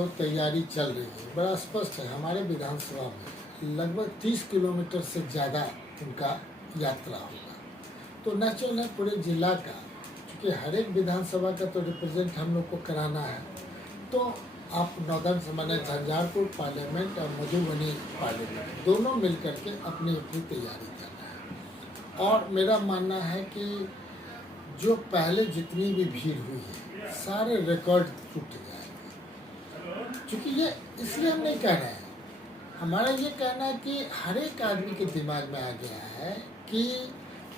जो तैयारी चल रही है बड़ा स्पष्ट है। हमारे विधानसभा में लगभग 30 किलोमीटर से ज़्यादा उनका यात्रा होगा। तो नेचुरल है पूरे जिला का, क्योंकि हर एक विधानसभा का तो रिप्रेजेंट हम लोग को कराना है। तो आप नॉर्दर्न समाने झंझारपुर पार्लियामेंट और मधुबनी पार्लियामेंट दोनों मिलकर के अपनी अपनी तैयारी करना है। और मेरा मानना है कि जो पहले जितनी भी भीड़ हुई है सारे रिकॉर्ड टूट जाएंगे। क्योंकि ये इसलिए हम नहीं कह रहे हैं, हमारा ये कहना है कि हर एक आदमी के दिमाग में आ गया है कि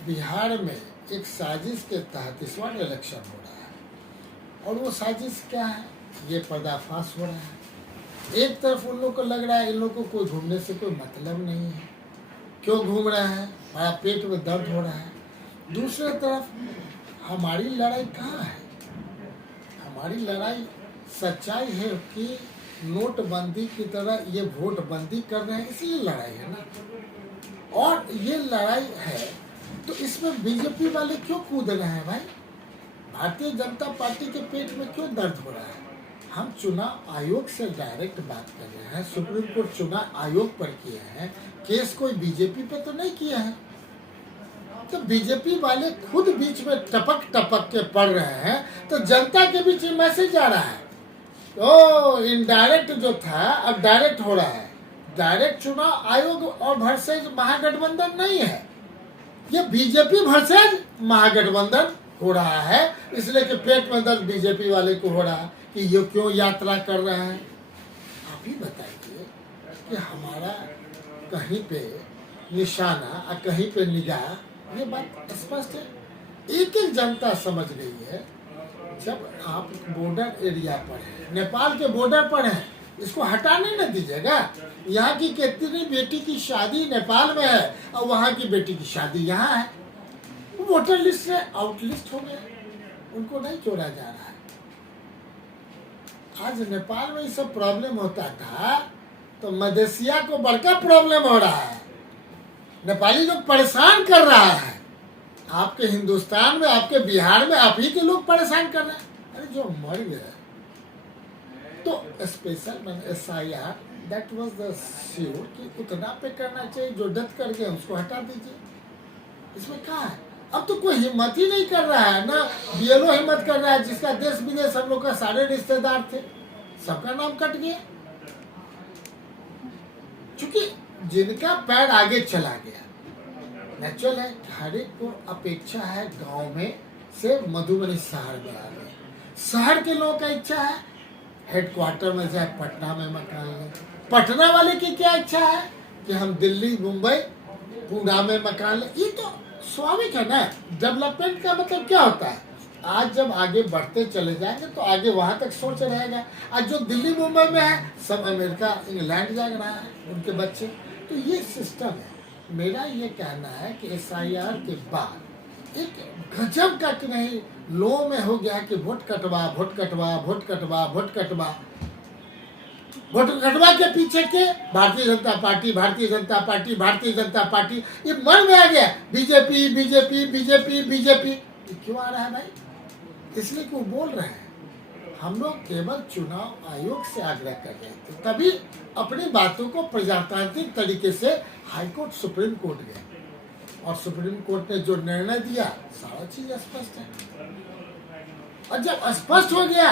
बिहार में एक साजिश के तहत इस बार इलेक्शन हो रहा है। और वो साजिश क्या है, ये पर्दाफाश हो रहा है। एक तरफ उन लोग को लग रहा है इन लोग को कोई घूमने से कोई मतलब नहीं है, क्यों घूम रहा है, बड़ा पेट में दर्द हो रहा है। दूसरी तरफ हमारी लड़ाई कहाँ है? हमारी लड़ाई सच्चाई है कि नोटबंदी की तरह ये वोट बंदी कर रहे हैं, इसलिए लड़ाई है ना। और ये लड़ाई है तो इसमें बीजेपी वाले क्यों कूद रहे हैं भाई? भारतीय जनता पार्टी के पेट में क्यों दर्द हो रहा है? हम चुनाव आयोग से डायरेक्ट बात कर रहे हैं, सुप्रीम कोर्ट चुनाव आयोग पर किए हैं, केस कोई बीजेपी पे तो नहीं किया है। तो बीजेपी वाले खुद बीच में टपक टपक के पड़ रहे हैं, तो जनता के बीच में मैसेज आ रहा है। तो इनडायरेक्ट जो था अब डायरेक्ट हो रहा है। डायरेक्ट चुनाव आयोग और वर्सेज महागठबंधन नहीं है, ये बीजेपी वर्सेज महागठबंधन हो रहा है। इसलिए कि पेट में दर्द बीजेपी वाले को हो रहा है कि ये क्यों यात्रा कर रहे हैं। आप ही बताइए कि हमारा कहीं पे निशाना और कहीं पे निगाह, ये बात स्पष्ट है। एक एक जनता समझ गई है। जब आप बॉर्डर एरिया पर है, नेपाल के बॉर्डर पर है, इसको हटाने न दीजिएगा। यहाँ की कितनी बेटी की शादी नेपाल में है और वहाँ की बेटी की शादी यहाँ है। वोटर लिस्ट से आउट लिस्ट हो गया, उनको नहीं जोड़ा जा रहा है। आज नेपाल में ये सब प्रॉब्लम होता था तो मलेशिया को बड़का प्रॉब्लम हो रहा है। नेपाली लोग परेशान कर रहा है। आपके हिंदुस्तान में, आपके बिहार में आप ही के लोग परेशान कर रहे हैं। अरे जो मर गए तो special SIR that was the sure कि उतना पे करना चाहिए। जो डेथ कर गए उसको हटा दीजिए। इसमें क्या है? अब तो कोई हिम्मत ही नहीं कर रहा है ना। BLO हिम्मत कर रहा है, जिसका देश विदेश हम लोग का सारे रिश्तेदार थे, सबका नाम कट गया। क्योंकि जिनका पैर आगे चला गया, नेचुरल है। हर एक को अपेक्षा है गांव में से मधुबनी शहर में आ गए। शहर के लोगों का इच्छा है हेडक्वार्टर में जाए, पटना में मकान लें। पटना वाले की क्या इच्छा है कि हम दिल्ली, मुंबई, पूना में मकान लें। ये तो स्वाभाविक है ना। डेवलपमेंट का मतलब क्या होता है? आज जब आगे बढ़ते चले जाएंगे तो आगे वहां तक सोच रहेगा। आज जो दिल्ली मुंबई में है सब अमेरिका इंग्लैंड जा रहा है उनके बच्चे। तो ये सिस्टम है। मेरा ये कहना है कि SIR के बाद एक गजब का कि नहीं लो में हो गया कि वोट कटवा, वोट कटवा, वोट कटवा, वोट कटवा। वोट कटवा के पीछे के Bharatiya Janata party, Bharatiya Janata party, Bharatiya Janata party, ये मन में आ गया। बीजेपी बीजेपी बीजेपी बीजेपी क्यों आ रहा है भाई? इसलिए क्यों बोल रहे हैं? हम लोग केवल चुनाव आयोग से आग्रह कर रहे थे, तभी अपनी बातों को प्रजातांत्रिक तरीके से हाईकोर्ट, सुप्रीम कोर्ट गए और सुप्रीम कोर्ट ने जो निर्णय दिया सारा चीज स्पष्ट है। और जब स्पष्ट हो गया,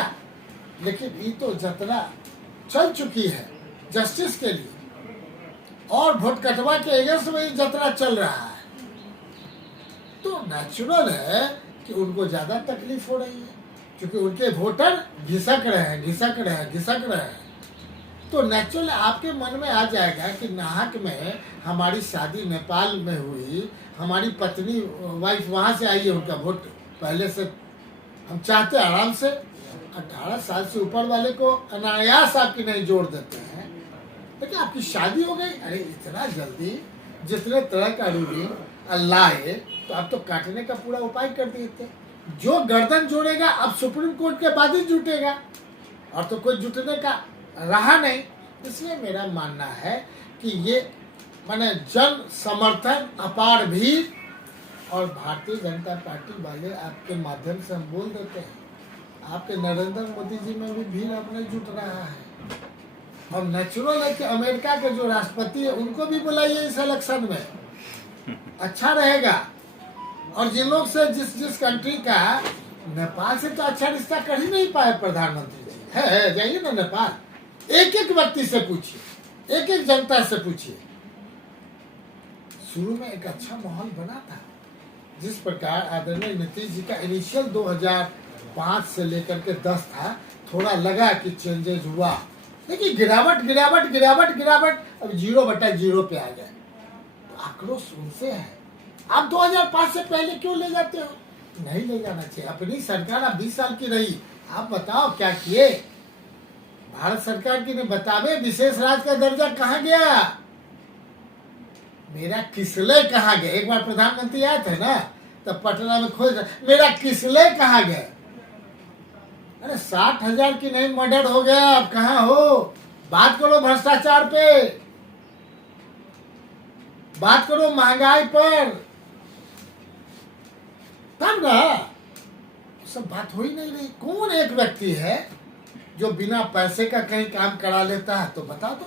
लेकिन ये तो जतरा चल चुकी है जस्टिस के लिए और वोट कटवा के अगेंस्ट में ये जतरा चल रहा है, तो नेचुरल है कि उनको ज्यादा तकलीफ हो रही है। क्योंकि उनके वोटर घिसक रहे हैं, घिसक रहे हैं, घिसक रहे हैं। तो नेचुरल आपके मन में आ जाएगा कि नाहक में हमारी शादी नेपाल में हुई, हमारी पत्नी वाइफ वहाँ से आई है, उनका वोट पहले से हम चाहते आराम से 18 साल से ऊपर वाले को अनायास आपकी नहीं जोड़ देते हैं। लेकिन आपकी शादी हो गई, अरे इतना जल्दी जितने तरह का रूलिंग अल्लाह है, तो आप तो काटने का पूरा उपाय कर दिए थे। जो गर्दन जोड़ेगा अब सुप्रीम कोर्ट के बाद ही जुटेगा, और तो कोई जुटने का रहा नहीं। इसलिए मेरा मानना है कि ये माने जन समर्थन अपार भीड़, और भारतीय जनता पार्टी वाले आपके माध्यम से हम बोल देते हैं, आपके नरेंद्र मोदी जी में भी भीड़ अपने जुट रहा है। और नेचुरल है कि अमेरिका के जो राष्ट्रपति है उनको भी बुलाइए इस इलेक्शन में, अच्छा रहेगा। और जिन लोग से जिस कंट्री का, नेपाल से तो अच्छा रिश्ता कर ही नहीं पाए प्रधानमंत्री जी, है जाइए ना नेपाल, एक एक व्यक्ति से पूछिए, एक एक जनता से पूछिए। शुरू में एक अच्छा माहौल बना था, जिस प्रकार आदरणीय नीतीश जी का इनिशियल 2005 से लेकर के 10 था, थोड़ा लगा कि चेंजेज हुआ, लेकिन गिरावट गिरावट गिरावट गिरावट, अब 0/0 पे आ गए। तो आक्रोश उनसे है। आप 2005 से पहले क्यों ले जाते हो? नहीं ले जाना चाहिए। अपनी सरकार अब 20 साल की रही, आप बताओ क्या किए? भारत सरकार की ने बतावे विशेष राज्य का दर्जा कहाँ गया, मेरा किसले कहाँ गया? एक बार प्रधानमंत्री आए थे ना, तब पटना में खोज, मेरा किसले कहाँ गया? अरे 60,000 की नहीं मर्डर हो गया, अब कहाँ हो? बात करो भ्रष्टाचार पे, बात करो महंगाई पर, तब ना सब बात हो ही नहीं रही। कौन एक व्यक्ति है जो बिना पैसे का कहीं काम करा लेता है? तो बता दो।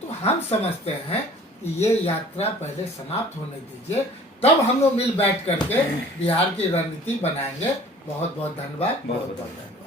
तो हम समझते हैं कि ये यात्रा पहले समाप्त होने दीजिए, तब हम लोग मिल बैठ करके बिहार की रणनीति बनाएंगे। बहुत बहुत धन्यवाद। बहुत बहुत धन्यवाद।